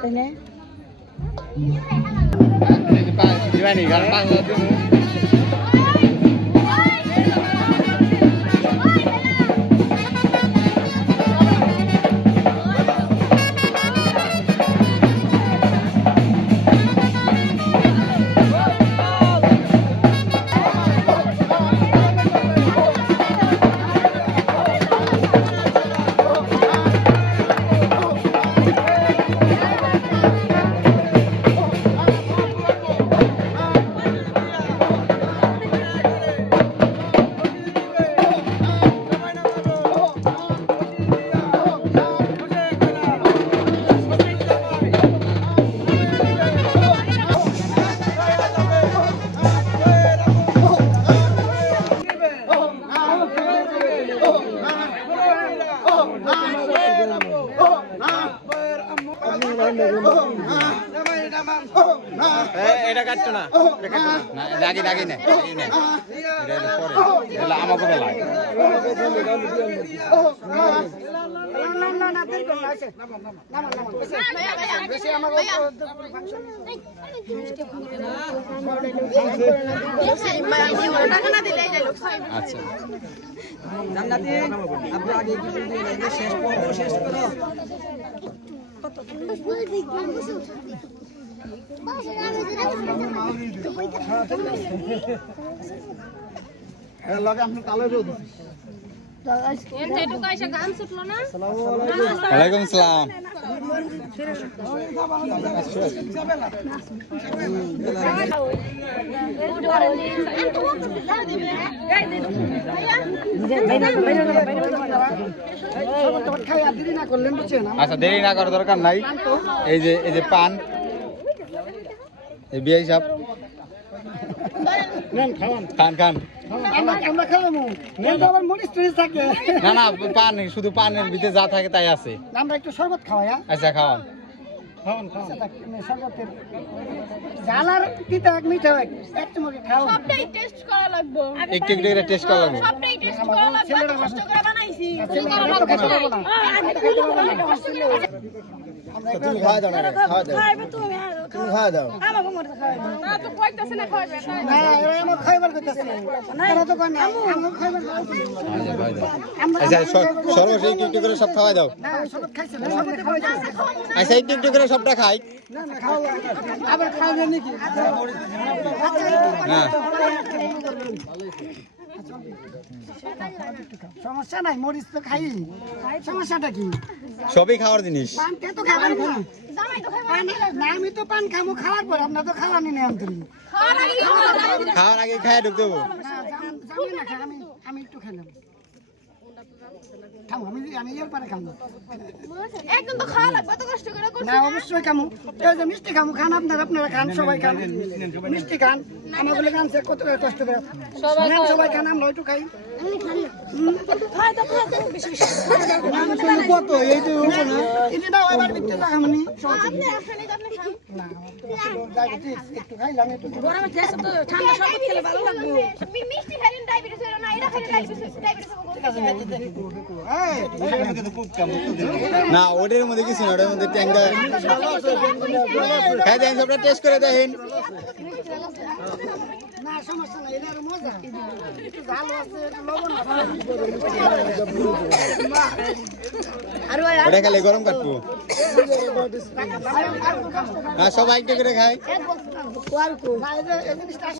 Gimana nih? Gampang banget. এটা কাটতো না দাগি দাগি নে এটা পরে এটা আমাকে বেলা আচ্ছা জান্নাতি আপনি আগে শেষ করো শেষ করো ওয়ালাইকুম সালাম আচ্ছা দেরি না করার দরকার নাই এই যে পান এই বিয়ে সব খান খান না না পান শুধু পানের ভিতরে যা থাকে তাই আছে আমরা একটু শরবত খাওয়াই। আচ্ছা খাওয়ান জালার তিতা এক মিঠা একটু মুখে খাও সবটাই টেস্ট করা লাগবে একটু একটু করে টেস্ট করা লাগবে সবটাই টেস্ট করা লাগবে কষ্ট করে বানাইছি তুমি খাওয়া দাও না খাওয়া দাও তুমি খাওয়া দাও না তো কইতাছ না খাওয়াবে না এরা খাইবার কইতাছে না এরা তো কই না আমরা খাইবার আচ্ছা সর্বশেষ একটু একটু করে সব খাওয়া দাও না শরবত খাইছে না শরবত খাইছে আচ্ছা একটু একটু করে সবটা খাই না না খাও আবার খাওয়া নাকি না সমস্যা নাই মরিচ তো খাই সমস্যাটা কি সবই খাওয়ার জিনিস পান তে তো খাবেন না জামাই তো খাইবা না আমি তো পান খামু খাওয়ার পর আপনার তো খাওয়ানি নেই আমি খাওয়ার আগে খায় ঢুকতে দেবো জানি না আমি একটু খেলাম খামু আমি এর পরে খামু একদম তো খাওয়া লাগবে এত কষ্ট করে না অবশ্যই খামু এই যে মিষ্টি খামু খান আপনারা খান সবাই খান মিষ্টি খান আমাগুলো খান সে কত কষ্ট করে সবাই খান আমরা একটু খাই কত এই তো এটা দাও এবার বিক্রি লাগামনি আপনি আসেনি আপনি খান না ডায়াবেটিস একটু খাইলাম একটু গরমে দেশে তো ঠান্ডা শরবত খেলে ভালো লাগবে মিষ্টি খাইলেন ডায়াবেটিস হলো না এটা খাইলে ডায়াবেটিস হবে না ওটার মধ্যে কিছু না ওটার মধ্যে ট্যাঙ্গা খাই দেন সবটা টেস্ট করে দেখেন না সমস্যা নাই এটা মজা একটু ঝাল আছে একটু লবণ আছে ওটা খেলে গরম কাটবো হ্যাঁ সবাই একটু করে খাই না এই জিনিসটা